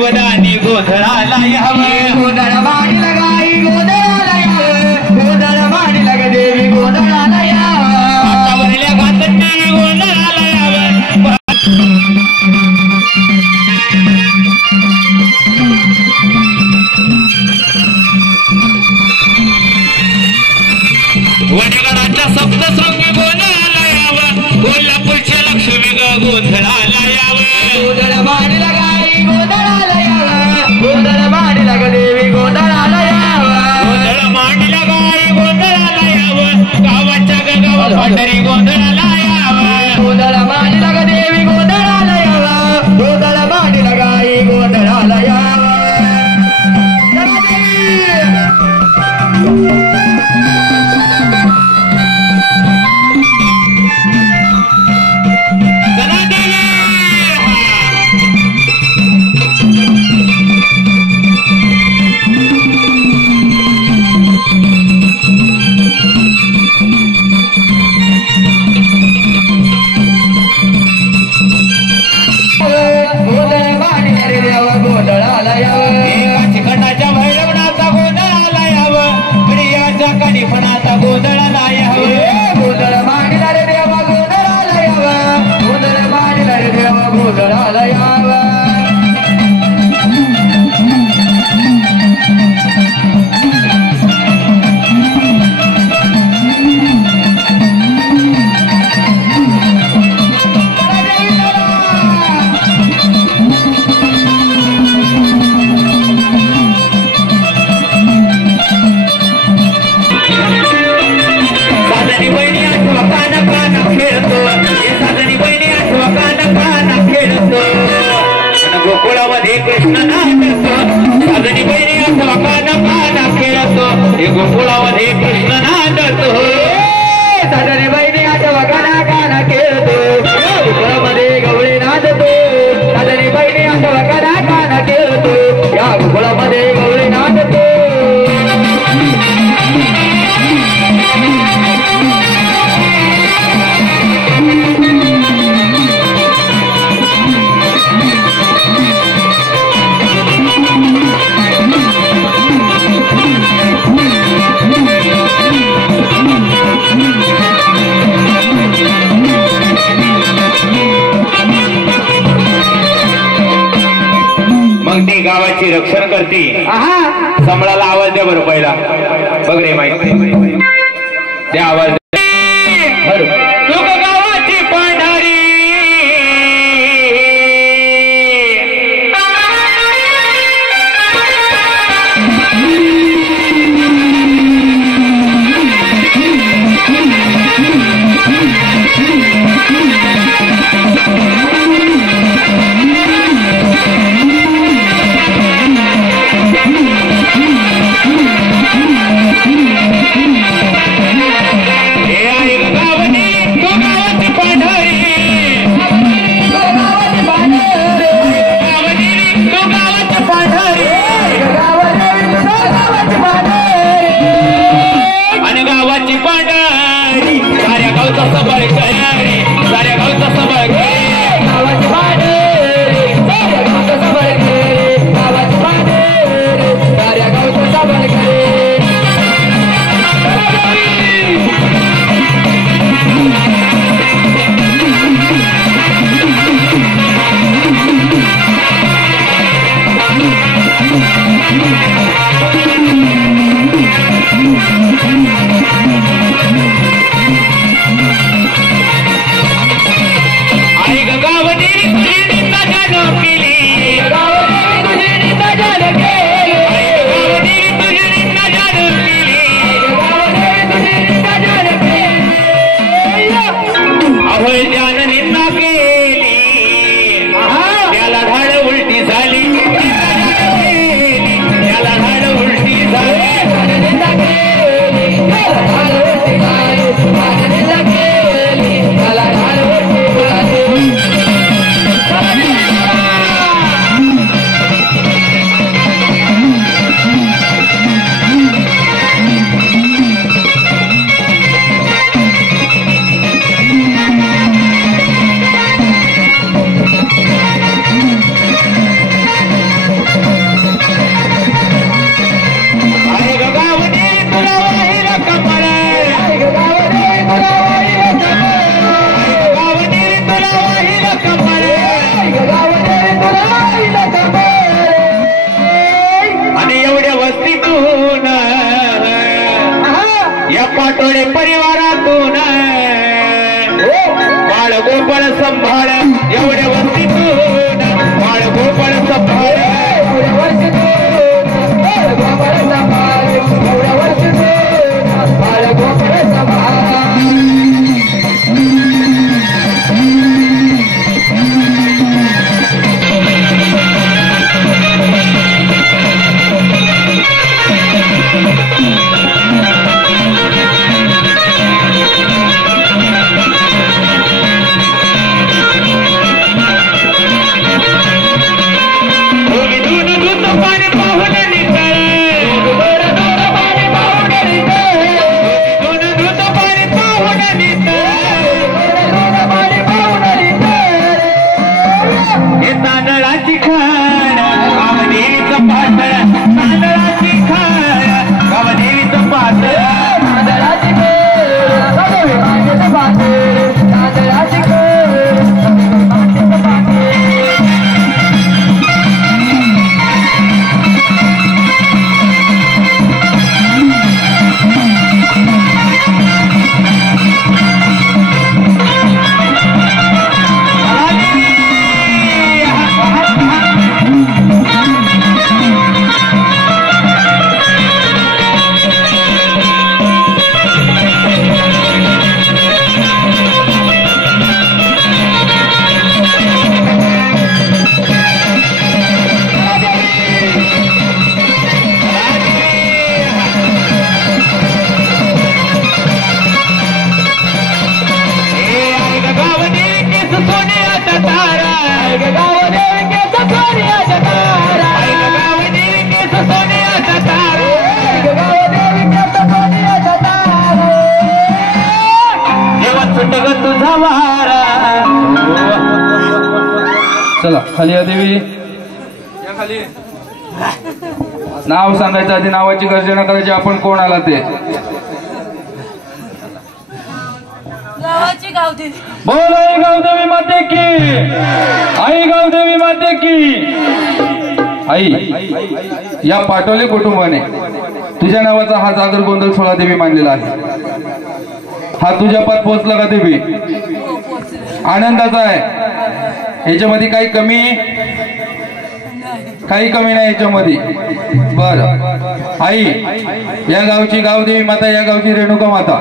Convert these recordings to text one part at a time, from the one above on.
वदानी गोंधळाला यावं गोंधळ मांडीला गाई गोंधळाला यावं गोंधळ मांडीला ग देवी गोंधळाला यावं हातावरल्या घातनी गोंधळाला यावं वडगडाच्या सप्तशृंगी गोंधळाला यावं कोल्हापूरच्या लक्ष्मी गोंधळाला यावं गोंधळ मांडीला गाई गोंधळाला यावं गोंधळ मांडीला ग देवी गोंधळाला यावं गोंधळ मांडीला गाई गोंधळाला यावं गावाच्या गगावा पांढरी गोंधळाला यावं गोंधळ मांडीला ग देवी गोंधळाला यावं गोंधळ मांडीला गाई गोंधळाला यावं चिकटाच्या भैरवनाचा गोंधळाला यावं प्रियाच्या कणिफणाचा गोंधळाला यावं गोंधळ मांडीला रे देवा गोंधळाला यावं गोंधळ मांडीला रे देवा गोंधळाला यावं गोकुळामध्ये कृष्ण नाचतो साजनी बहिणी अथवा काना काना खेळतो गोकुळामध्ये कृष्ण नाचतो साजनी बहिणी अथवा काना काना खेळतो गोकुळामध्ये गवळी नाचतो साजनी बहिणी अथवा काना काना खेळतो या गोकुळामध्ये गवळी नाचतो मग ती गावाची रक्षण करते संबळाला आवाज द्या बरं पहिला बघ रे माहिती त्या आवाज तू गावाची पंढरी हे आहे गावने आणि एवढ्या वस्तीतून या पाटोळे परिवारातून बाळ गोपाळ संभाळ एवढ्या वस्तीतून बाळ गोपाळ संभाळ चला खाली या देवी या खाली. नाव सांगायचं आधी नावाची गर्जना करायची. आपण कोण आला ते गावाची गावदेवी. बोल आई गावदेवी माते की. आई गावदेवी माते की. आई या पाटोले कुटुंबाने तुझ्या नावाचा हा जागर गोंधळ सोळा देवी मांडलेला आहे. हा तुझ्या पात पोहोचला का देवी? आनंदाचा आहे. याच्यामध्ये काही कमी नाही याच्यामध्ये. बर आई या गावची गावदेवी माता, या गावची रेणुका माता,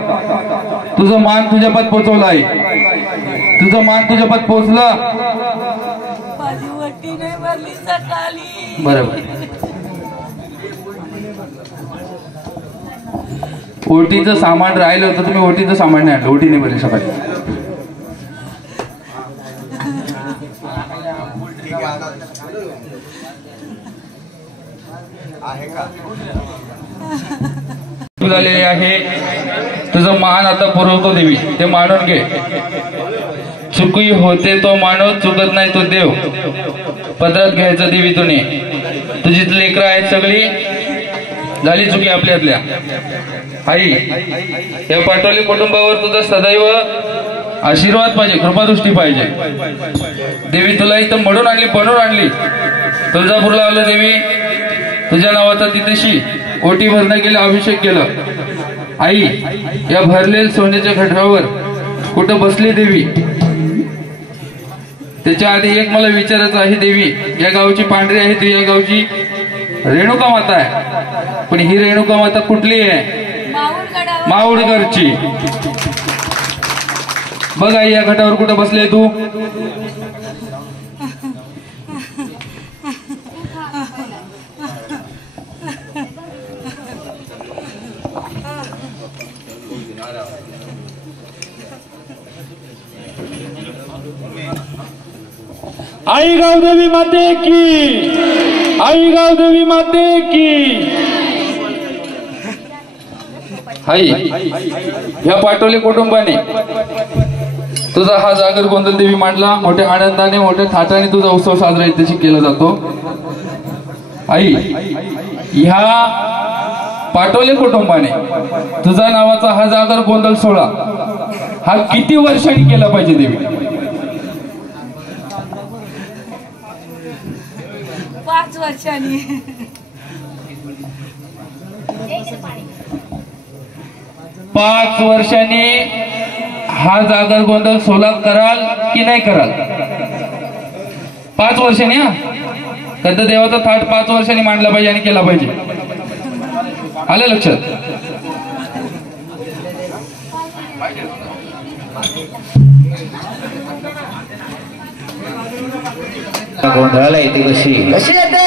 तुझं मान तुझ्या पात पोहोचवलं आहे. तुझं मान तुझ्या पात पोहोचलं. माझी वटी नाही भरली सकाळी. बरोबर. ओटीचं सामान राहिलं होतं, तुम्ही ओटीचं सामान नाही आणलं. ओटी नाही भरली सकाळी. झालेले आहे. तुझं मान आता पुरवतो देवी, ते मानून घे. चुकी होते तो माणूस, चुकत नाही तो देव. पदरात घ्यायचं देवी तुने. तुझी लेकरं आहेत सगळी, झाली चुकी आपल्यातल्या. आई या पाटोली कुटुंबावर तुझा सदैव आशीर्वाद पाहिजे, कृपादृष्टी पाहिजे. देवी तुला इथं मडून आणली, बनवून आणली. तुळजापूरला आलं देवी, तुझ्या नावाचा तिथेशी ओटी भरणं केलं, अभिषेक केलं. आई या भरलेल्या सोन्याच्या घटावर कुठं बसली देवी? त्याच्या आधी एक मला विचारायचं आहे देवी. या गावची पांढरी आहे, तू या गावची रेणुका माता आहे, पण ही रेणुका माता कुठली आहे? माऊडगडची. बघ आई या घटावर कुठं बसले तू? आई गावदेवी माते की. आई गावदेवी माते की. आई ह्या पाटोले कुटुंबाने तुझा हा जागर गोंधळ देवी मांडला. मोठ्या आनंदाने, मोठ्या थाटाने तुझा उत्सव साजरा इथे केला जातो. आई ह्या पाटोले कुटुंबाने तुझा नावाचा हा जागर गोंधळ सोहळा हा किती वर्षांनी केला पाहिजे देवी? 5 वर्षांनी. 5 वर्षांनी हा जागर गोंधळ सोलात कराल की नाही कराल? 5 वर्षांनी. हा तर देवाचा थाट 5 वर्षांनी मांडला पाहिजे आणि केला पाहिजे. आलं लक्षात? गोंधळाला येते कशी येते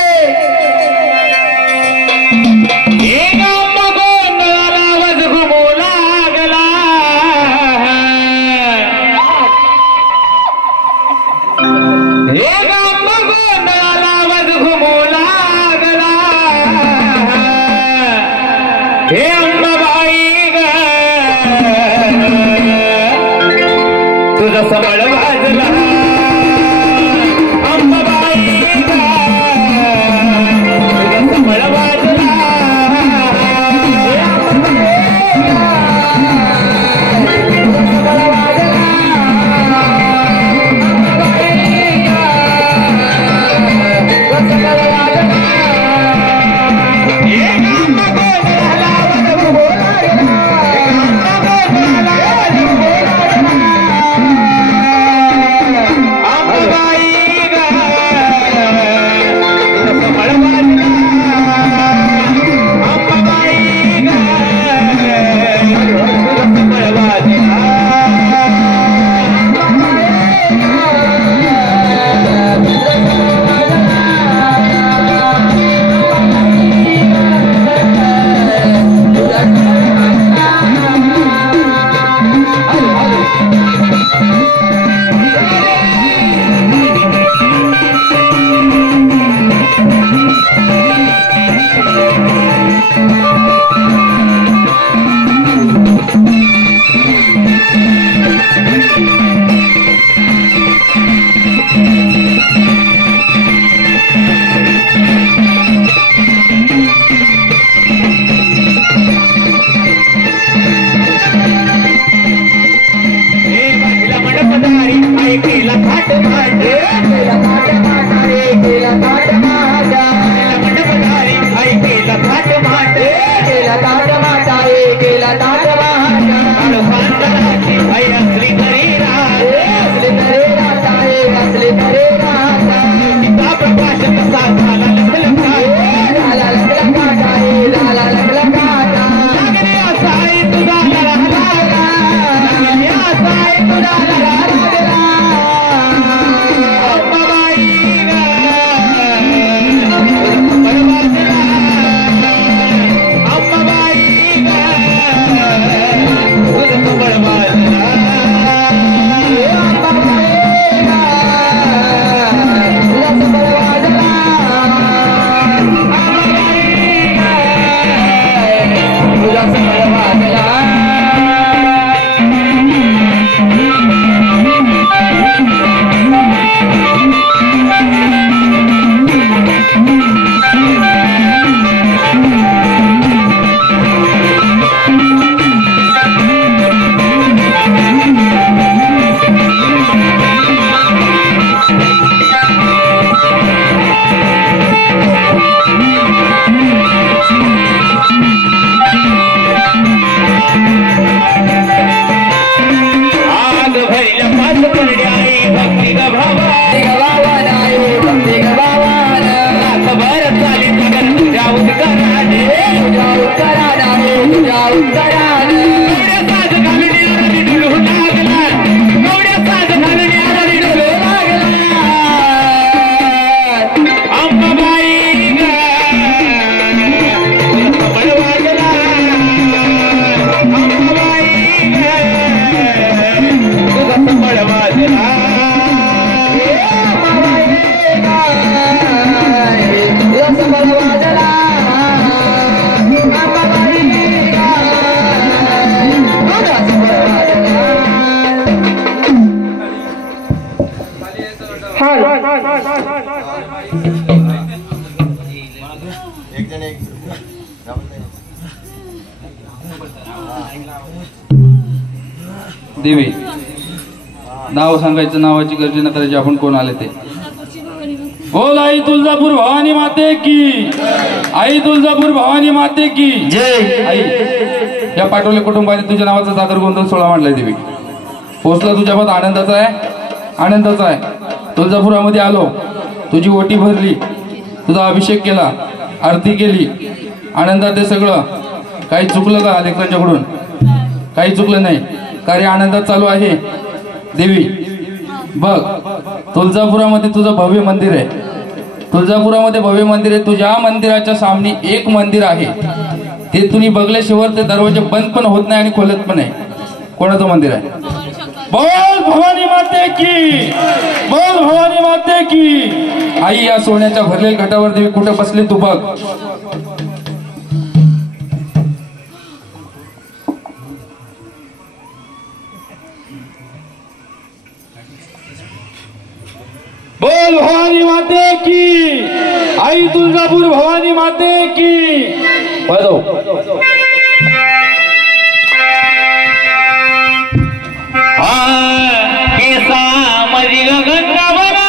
देवी नाव सांगायचं, नावाची गर्जना करायची. आपण कोण आले ते? इंदापूरची भवानी. बोल आई तुळजापूर भवानी माते की, आई तुळजापूर भवानी माते की जय. आई. या पाटोले कुटुंबाने तुझ्या नावाचा जागर गोंधळ सोहळा मांडलाय देवी. पोचला तुझ्या मत आनंदाचा आहे, आनंदाचा आहे. तुळजापुरामध्ये आलो, तुझी ओटी भरली, तुझा अभिषेक केला, आरती केली, आनंदात ते सगळं. काही चुकलं का लेकरांच्याकडून? काही चुकलं नाही. कार्य आनंदात चालू आहे. देवी बघ, तुळजापुरामध्ये तुझं भव्य मंदिर आहे. तुळजापुरामध्ये भव्य मंदिर आहे. तुझ्या मंदिराच्या सामने एक मंदिर आहे, ते तुम्ही बघल्याशिवाय ते दरवाजे बंद पण होत नाही आणि खोलत पण नाही. कोणाचं मंदिर आहे? बोल भवानी माते की, बोल भवानी माते की. आई या सोन्याच्या भरलेल्या घटावर देवी कुठे बसली तू बघ. बोल भवानी माते की, आई तुळजापूर भवानी माते की. बजाव. केसा मधी गंगावना,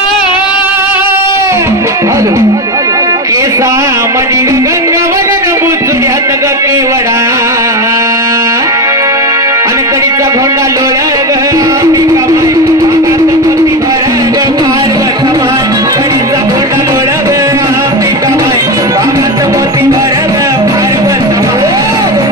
केसा मधी गंगावना, बुचुड्यात ग केवडा, आणि कडीचा भोंडा लोळा ग अंबिका माई, भागात मोती भर ग पार्वत माई. कडीचा भोंडा लोळा ग अंबिका माई, भागात मोती भर ग पार्वत माई.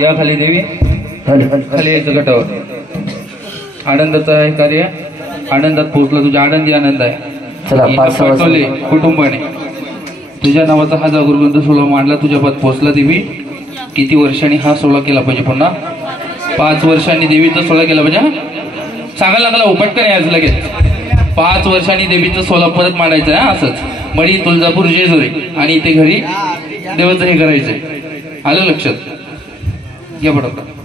या खाली देवी, खाली यायचं गटावर. आनंदाचं आहे कार्य, आनंदात पोहोचला. तुझ्या आनंदी आनंद आहे. पाटोले कुटुंबाने तुझ्या नावाचा हा जागरगोंधळ सोहळा मांडला, तुझ्या पद पोहोचला. देवी किती वर्षांनी हा सोहळा केला पाहिजे? पुन्हा 5 वर्षांनी देवीचा सोहळा केला पाहिजे. सांगायला लागला पटकन यायचं लगेच. 5 वर्षांनी देवीचा सोहळा परत मांडायचा आहे. असंच मडी तुळजापूर जेजुरी आणि इथे घरी देवाचं हे करायचंय. आलं लक्षात? या पटकन.